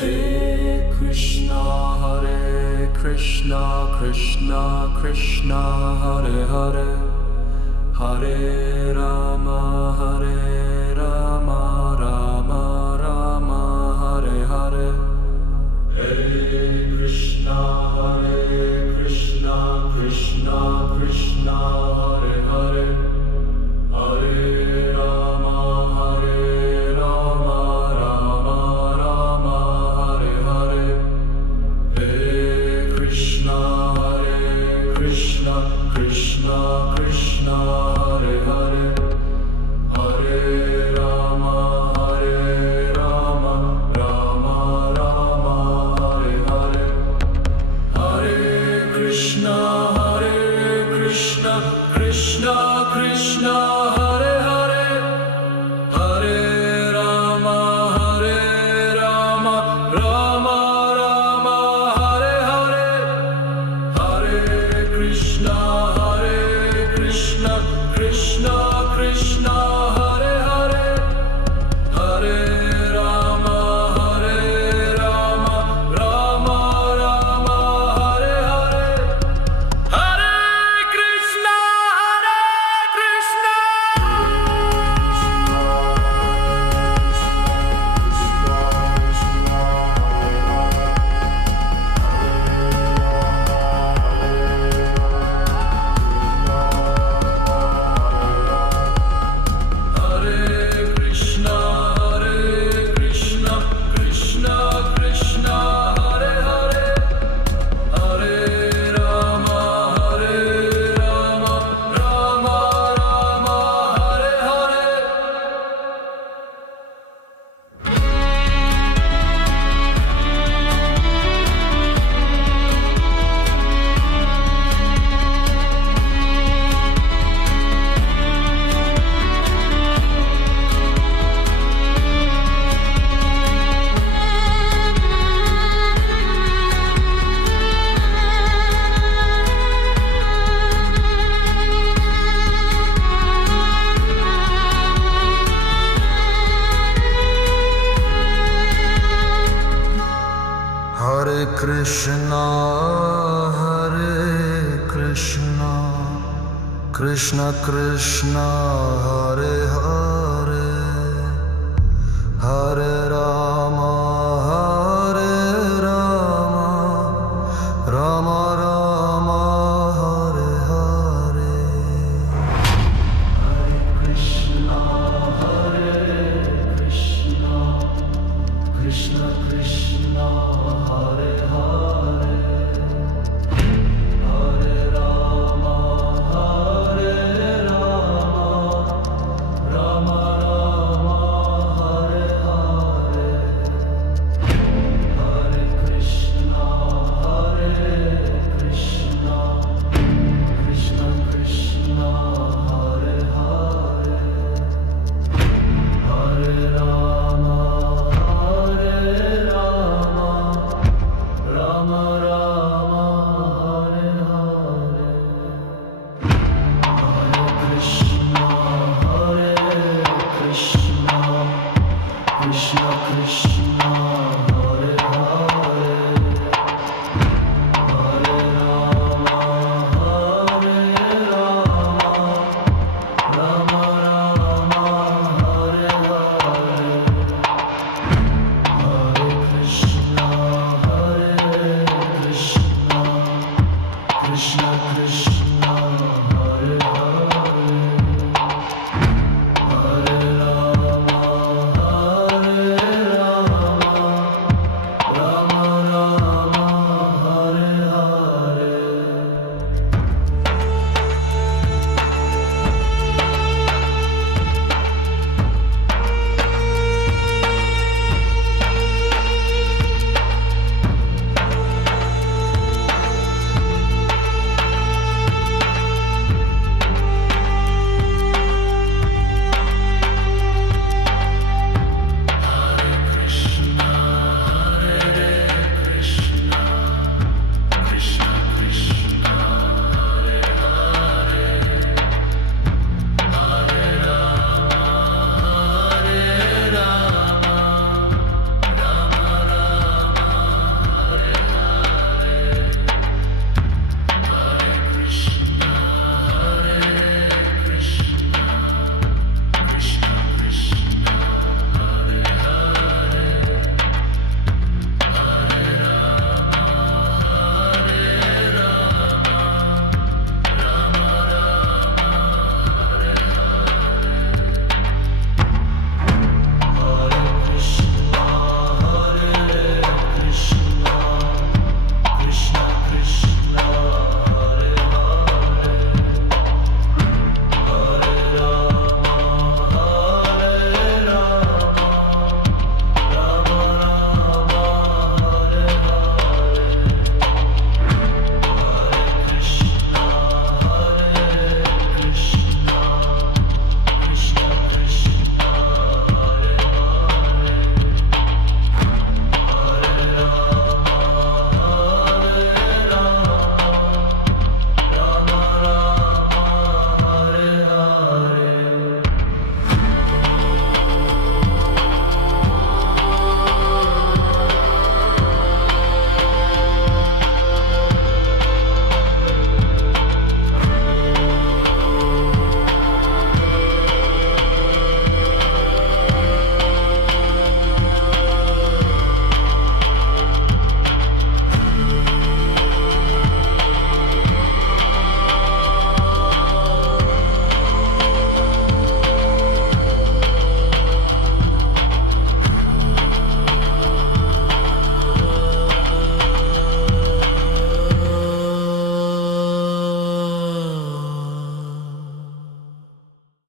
Hare Krishna, Krishna Krishna, Hare Hare, Hare Rama, Rama Rama, Hare Hare. Hare Krishna, Krishna Krishna, Hare Hare, Hare Rama, Rama Rama, Hare Hare. Hare Krishna, Krishna Krishna, Hare Hare, Hare Rama, Rama Rama, Hare Hare. Hare Krishna, Krishna Krishna, Hare Hare, Hare Rama, Rama Rama, Hare Hare. Hare Krishna, Krishna Krishna, Hare Hare, Hare Rama, Rama Rama, Hare Hare. Hare Krishna, Hare Krishna, Krishna Krishna, Hare Hare, Hare Rama, Rama Rama, Hare Hare. Hare Krishna, Krishna Krishna, Hare Hare.